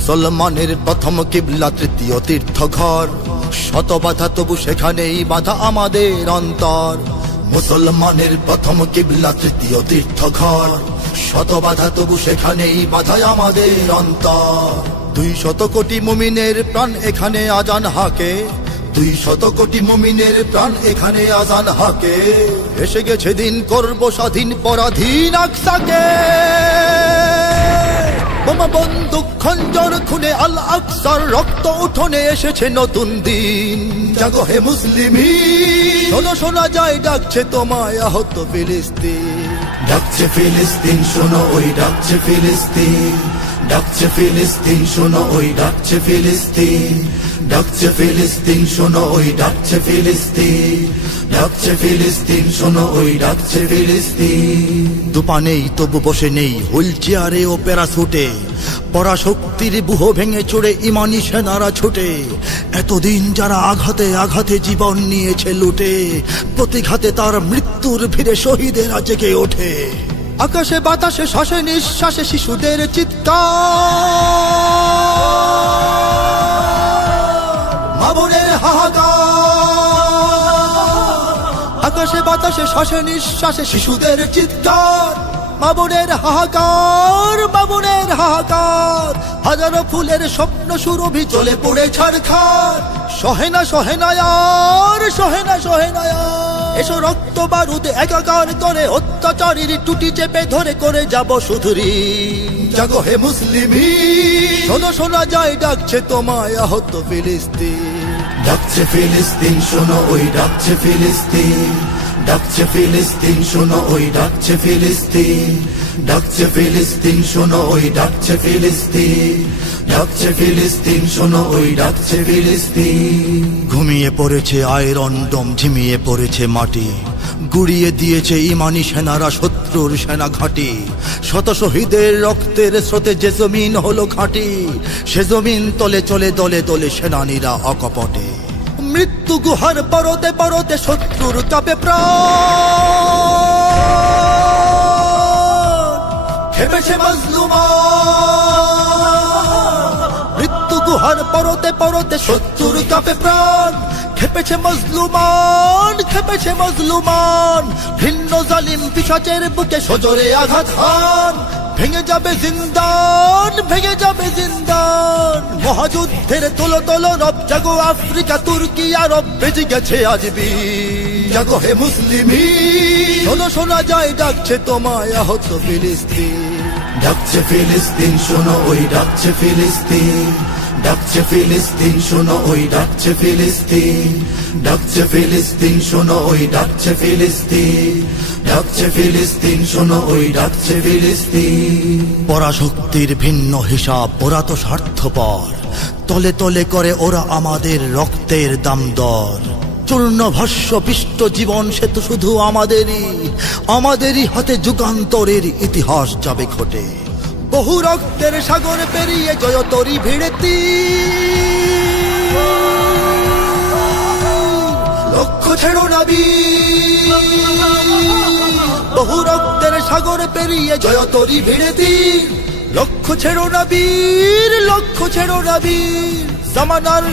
মুসলমানের প্রথম কিবলা তৃতীয় তীর্থঘর, শত বাধা তবু সেখানেই বাধা আমাদের অন্তর। মুসলমানের প্রথম কিবলা তৃতীয় তীর্থঘর, শত বাধা তবু সেখানেই বাধা আমাদের অন্তর। 200 কোটি মুমিনের প্রাণ এখানে আজান হাকে, 200 কোটি মুমিনের প্রাণ এখানে আজান হাকে। এসে গেছে দিন, করব স্বাধীন পরাধীন আকসাকে। বোমা বন্দুক খঞ্জর খুনে আল আকসার রক্ত উঠোনে এসেছে নতুন দিন। জাগো হে মুসলিমিন, শোনো শোনা যায় ডাকছে তোমায় আহত ফিলিস্তিন। ডাকছে ফিলিস্তিন শোনো, ওই ডাকছে ফিলিস্তিন। ডাকছে ফিলিস্তিন শোনো, ওই ডাকছে ফিলিস্তিন। ডাকছে ফিলিস্তিন শোনো, ওই ডাকছে ফিলিস্তিন। ডাকছে ফিলিস্তিন শোনো, ওই ডাকছে ফিলিস্তিন। দুপা নেই তবু বসে নেই, হুইল চেয়ারে ও প্যারাসুটে, পরাশক্তির বুহ ভেঙে চড়ে ইমানি সেনারা ছুটে। এতদিন যারা আঘাতে আঘাতে জীবন নিয়েছে লুটে, প্রতিঘাতে তার মৃত্যুর ভিড়ে শহীদেরা জেগে ওঠে। আকাশে বাতাসে শ্বাসে নিঃশ্বাসে শিশুদের চিৎকার, মা বোনের হাহাকার। আকাশে বাতাসে শ্বাসে নিঃশ্বাসে শিশুদের চিৎকার, মা বোনের হাহাকার, মা বোনের হাহাকার। হাজারো ফুলের স্বপ্ন সুরভি চলে পড়ে ছারখার। সহেনা সহেনায়ার, সহেনা সহেনায়ার। এসো রক্ত বারুদ একাকার করে অত্যাচারীর টুটি চেপে ধরে করে যাব শুধুরি। জাগো হে মুসলিমিন, শোনো শোনা যায় ডাকছে তোমায় আহত ফিলিস্তিন। ডাকছে ফিলিস্তিন শোনো, ওই ডাকছে ফিলিস্তিন। ডাকছে ফিলিস্তিন শোনো, ওই ডাকছে ফিলিস্তিন। ডাকছে ফিলিস্তিন শোনো, ওই ডাকছে ফিলিস্তিন। ডাকছে ফিলিস্তিন শোনো, ওই ডাকছে ফিলিস্তিন। ঘুমিয়ে পড়েছে আয়রন ডোম, ঝিমিয়ে পড়েছে মাটি, গুড়িয়ে দিয়েছে ইমানি সেনারা শত্রুর সেনা ঘাঁটি। শত শহীদের রক্তের স্রোতে যে জমিন হলো ঘাঁটি, সে জমিন তলে চলে দলে দলে সেনানীরা অকপটে। মৃত্যু গুহার পরতে পরতে শত্রুর কাপে প্রাণ, খেপেছে মাজলুমান। মৃত্যু গুহার পরতে পরতে শত্রুর কাপে প্রাণ, খেপেছে মজলুমান, খেপেছে মজলুমান। ভিন্ন জালিম পিশাচের বুকে সজোরে আঘাত হান। ভেঙে যাবে জিন্দান, ভেঙে যাবে জিন্দান। মহাযুদ্ধের তোলো তোলো রব, জাগো আফ্রিকা তুর্কি আরব, বেজে গেছে আজ বীর। জাগো হে মুসলিমিন, শোনো শোনা যায় ডাকছে তোমায় আহত ফিলিস্তিন। ডাকছে ফিলিস্তিন শোনো, ওই ডাকছে ফিলিস্তিন। ডাকছে ফিলিস্তিন শোনো, ওই ডাকছে ফিলিস্তিন। ডাকছে ফিলিস্তিন শোনো, ওই ডাকছে ফিলিস্তিন। ডাকছে ফিলিস্তিন শোনো, ওই ডাকছে ফিলিস্তিন। পরাশক্তির ভিন্ন হিসাব, ওরা তো স্বার্থপর, তলে তলে করে ওরা আমাদের রক্তের দাম দর। চূর্ণ ভস্য পিষ্ট জীবন সে তো শুধু আমাদেরই, আমাদেরই হাতে যুগান্তরের ইতিহাস যাবে ঘটে। বহু রক্তের সাগর পেরিয়ে জয়তরি ভিড়েতি, লক্ষ্য ছেড়ো না বীর। বহু রক্তের সাগর পেরিয়ে জয়তরি ভিড়েতি, লক্ষ্য ছেড়ো না বীর, লক্ষ্য ছেড়ো না বীর। জামানার